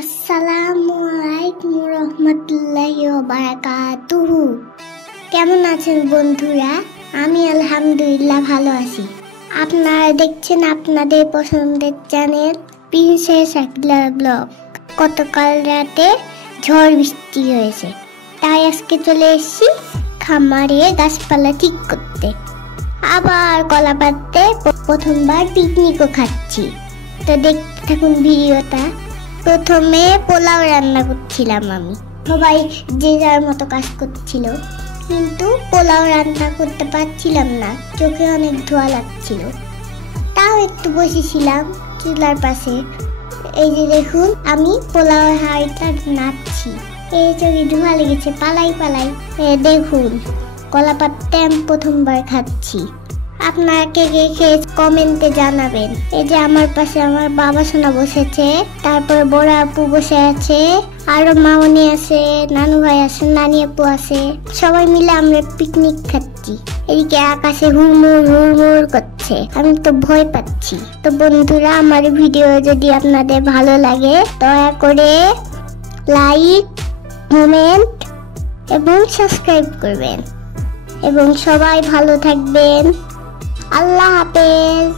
আসসালামু আলাইকুম রহমতুল্লাহি ওয়া বারাকাতুহু। কেমন আছেন বন্ধুরা? আমি আলহামদুলিল্লাহ ভালো আছি। আপনারা দেখছেন আপনাদের পছন্দের চ্যানেল প্রিন্সেস আকিলা ব্লগ। গতকাল রাতে ঝড় বৃষ্টি হয়েছে, তাই আজকে চলে এসেছি খামারে গাছপালা ঠিক করতে। আবার কলা পাড়তে প্রথমবার পিকনিকও খাচ্ছি। তো দেখতে থাকুন ভিডিওটা। প্রথমে পোলাও রান্না করছিলাম আমি, সবাই যে যার মতো কাজ করছিল, কিন্তু পোলাও রান্না করতে পারছিলাম না, চোখে অনেক ধোঁয়া লাগছিল। তাও একটু বসেছিলাম চুলার পাশে। এই যে দেখুন, আমি পোলাও হাঁড়িটা নাড়ছি, এই চোখে ধোঁয়া লেগেছে, পালাই পালাই। দেখুন, কলা পাড়তে আমি প্রথমবার খাচ্ছি। আপনারা কে কে খেয়ে কমেন্টে জানাবেন। এই যে আমার পাশে আমার বাবা সোনা বসেছে, তারপরে বড় আপু বসে আছে, আরো মামনি আছে, নানু ভাই আছে, নানি আপু আছে, সবাই মিলে আমরা পিকনিক খাচ্ছি। এদিকে আকাশে হুড়মুড় হুড়মুড় করছে, আমি তো ভয় পাচ্ছি। তো বন্ধুরা, আমার ভিডিও যদি আপনাদের ভালো লাগে দয়া করে লাইক, কমেন্ট এবং সাবস্ক্রাইব করবেন, এবং সবাই ভালো থাকবেন। আল্লাহ হাফেজ।